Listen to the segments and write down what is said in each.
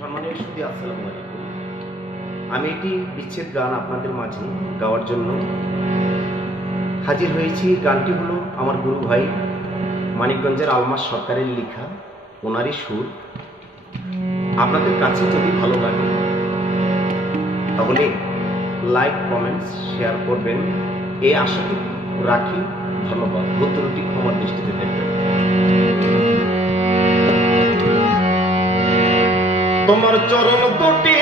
সম্মানীয় সুধী, আসসালামু আলাইকুম। আমি একটি বিচ্ছেদ গান আপনাদের মাঝে গাওয়ার জন্য হাজির হয়েছি। গানটি হলো আমার গুরু ভাই মানিকগঞ্জের আলমাস সরকারের লেখা, ওনারই সুর। আপনাদের কাছে যদি ভালো লাগে তাহলে লাইক, কমেন্টস, শেয়ার করবেন, এই আশাটি রাখি। ধন্যবাদ। ভুল ত্রুটি ক্ষমার দৃষ্টিতে দেখবেন। তোমার চরণ দুটি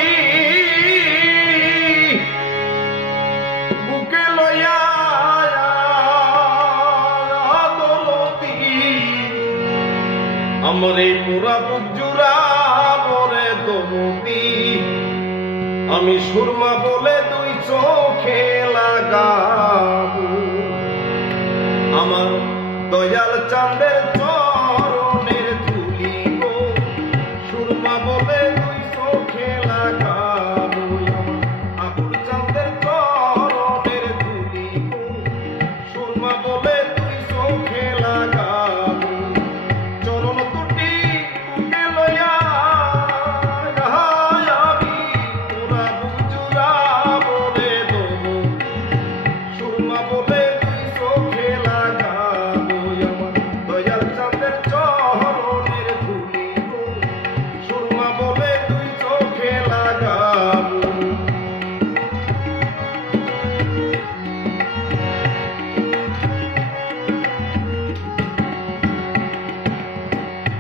বুকে লইয়া দরদি, আমার এই পুরা বুক জুড়া বলে দমতি, আমি সুরমা বলে দুই চোখে লাগাবো আমার দয়াল চাঁদের চরণের ধুলি গো, সুরমা বলে দুই চোখে লাগাবো আমার আবুল চাঁদের চরণের ধুলি গো, সুরমা বলে দুই চোখে লাগাবো। চরণ দুটি বুকে লইয়া আমি পুরা বুক জুড়া বলে দেবো, সুরমা বলে দুই চোখে লাগাবো আমার দয়াল চাঁদের চরণের ধুলি গো, সুরমা বলে দুই চোখে লাগাবো।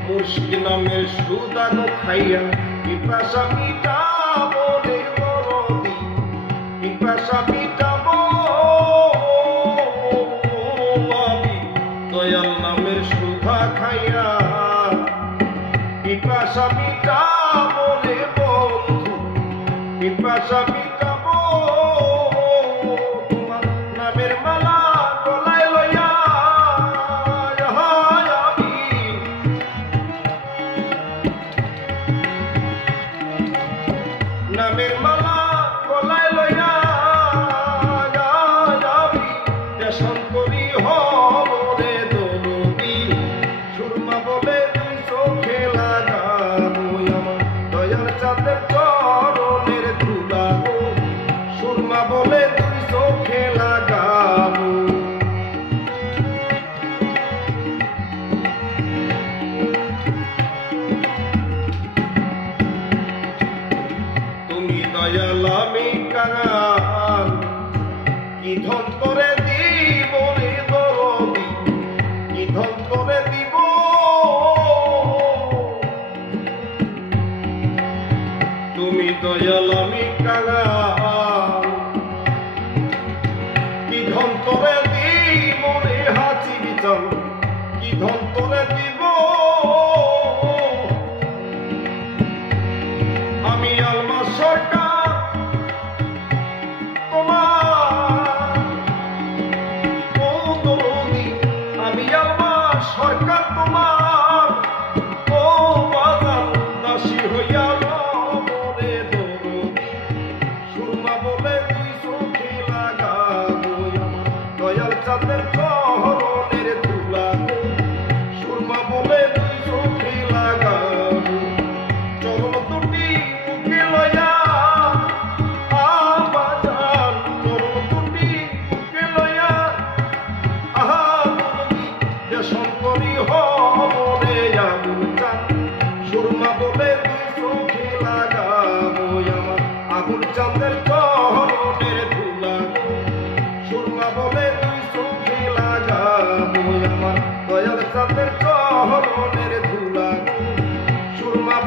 মুশকি নামের সুদাগো খাইয়া পিপাসা মিটাবো রে দরদি, পিপাসা মিটাবো আমি দয়াল নামের সুধা খাইয়া, পিপাসা মিটাবো রে বন্ধু, পিপাসা মিটাবো তোমার নামের মালা গলায় লইয়া আমি নামের মালা গলায় লইয়া আমি দেশন করি হরে দরদি, সুরমা বলে দুই চোখে লাগাবো আমার দয়াল চাঁদের চরণের ধুলা গো, সুরমা বলে দুই চোখে লাগাবো। তুমি দয়াল আমি কাঙাল, কি ধন করে দিব রে দরদি, কি ধন করে দিব। তুমি দয়াল আমি কাঙাল, কি ধন করে দিব রে হাঁচি বিচার, কি ধন করে দিব। আমি আলমাস সরকার তোমার ও দরদি, আমি আলমাস সরকার তোমার ও বাজার দাসী হইয়া মরে দরদি, সুরমা বলে দুই চোখে লাগাবো আমার দয়াল চাঁদের চরণের ধুলা গো, সুরমা বলে দুই চোখে লাগাবো। চরণ দুটি বুকে লইয়া বাজার, চরণ দুটি বুকে লইয়া দেশন করি হরে আবুল চাঁদ, সুরমা বলে দুই চোখে লাগাবো আমার আবুল চাঁদের চরণের ধুলা গো, সুরমা বলে দুই চোখে লাগাবো আমার দয়াল চাঁদের চরণের ধুলা গো, সুরমা